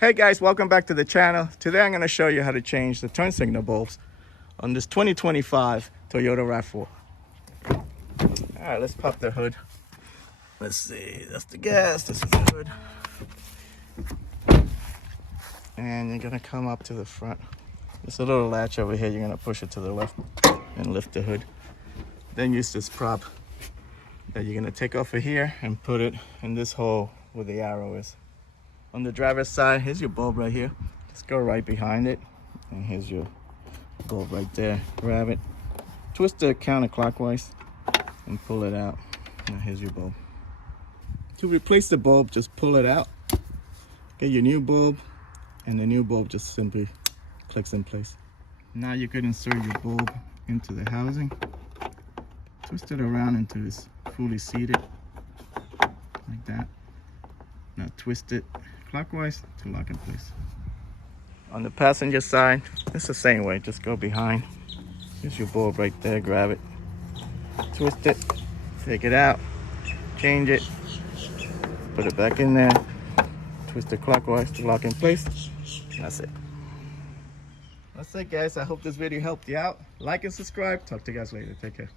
Hey guys, welcome back to the channel. Today I'm going to show you how to change the turn signal bulbs on this 2025 Toyota RAV4. Alright, let's pop the hood. Let's see, that's the gas, this is the hood. And you're going to come up to the front. There's a little latch over here, you're going to push it to the left and lift the hood. Then use this prop that you're going to take off of here and put it in this hole where the arrow is. On the driver's side, here's your bulb right here. Just go right behind it, and here's your bulb right there. Grab it, twist it counterclockwise, and pull it out. Now here's your bulb. To replace the bulb, just pull it out. Get your new bulb, and the new bulb just simply clicks in place. Now you could insert your bulb into the housing. Twist it around until it's fully seated, like that. Now twist it clockwise to lock in place. On the passenger side, it's the same way. Just go behind. Here's your bulb right there. Grab it, twist it, take it out, change it, put it back in there, twist it clockwise to lock in place. That's it. That's it, guys. I hope this video helped you out. Like and subscribe. Talk to you guys later. Take care.